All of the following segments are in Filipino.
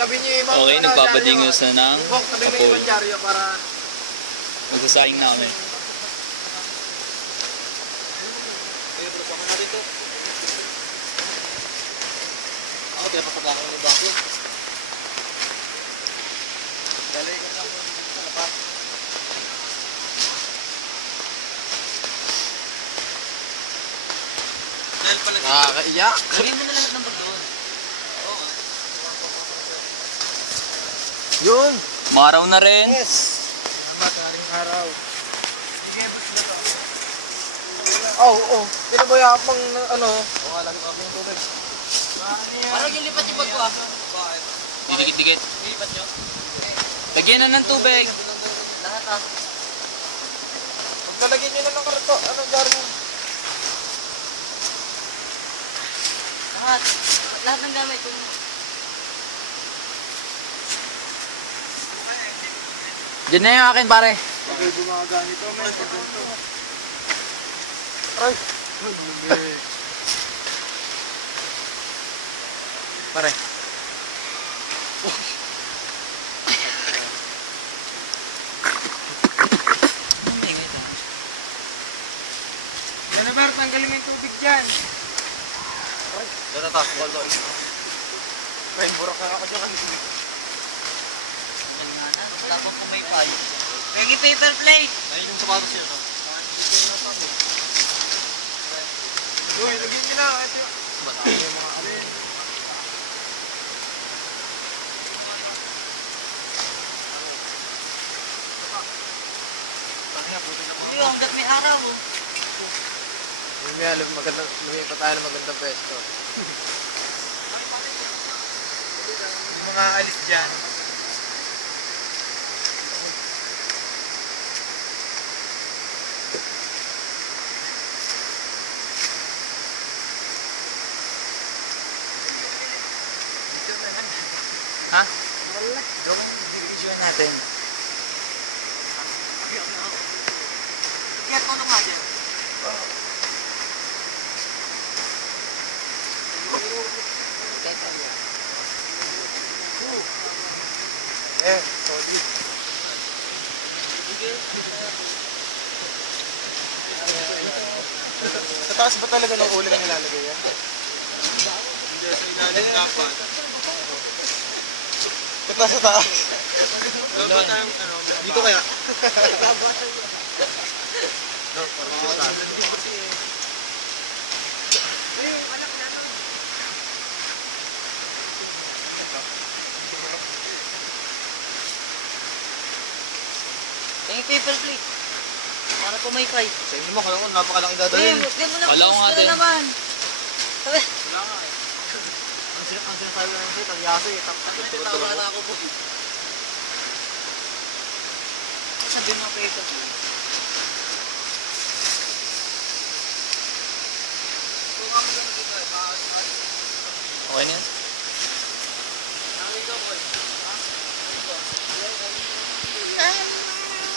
tabi niyo yung ibang Okay, nagpapadingos na ng tabi mo yung apoy. ibang dyaryo para... Magsasayang na kami. Ako, pinapasaba ko ng bakit. Dali ka lang sa lapas. Nakakaiyak. Kunin mo na lahat ng bag doon. Yun. Maraw na rin. Yes. Salamat, haring araw. Sige, ba't ba ito? Oo. Pinabayaan pang ano. Oo, alam ko yung tubig. Parang yung lipat yung bag ko ah. Didikit-dikit. Lipat nyo. Lagyan na ng tubig. Lahat ah. Pagkalagyan nyo na ng karto. Ano dyaryo? Lahat. Lahat ng gamit. Diyan na yung akin, pare. Pagay bumaga nito, men. Ay. Ay, Pare. Janifer, tanggalin mo yung tubig dyan. Doon na ta, doon. May burak na ako dyan. Tapos kung may pay. May paper plate. Ayun yung sapatos yun. Uy, lagyan nyo na. Ito yung... Bata yung mga alin. Hindi hanggat may araw. Lumia, lumipat tayo ng magandang pwesto. Yung mga alis dyan. Ha? Gawin yung video natin. Kaya ko nga dyan. Solid. Sa taas ba talaga ng uling nilalagay yan? Hindi, sa ilalim dapat. Ba't nasa taas? Dapat tayong ano? Dito kaya? No, parang dito tayo. Yung paper plate. Para kung may pay. Sa inyo mo, kaya ko napakalaking Hindi, dadalhin. hindi mo na. Wala ko nga Gusto na din. naman. Sabi. Wala nga eh. Ang sinasabi lang sa'yo, tagyasa eh. Tawa na ako po. Sabi mo paper plate. Okay na yan?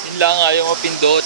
Yun lang, ayaw mapindot.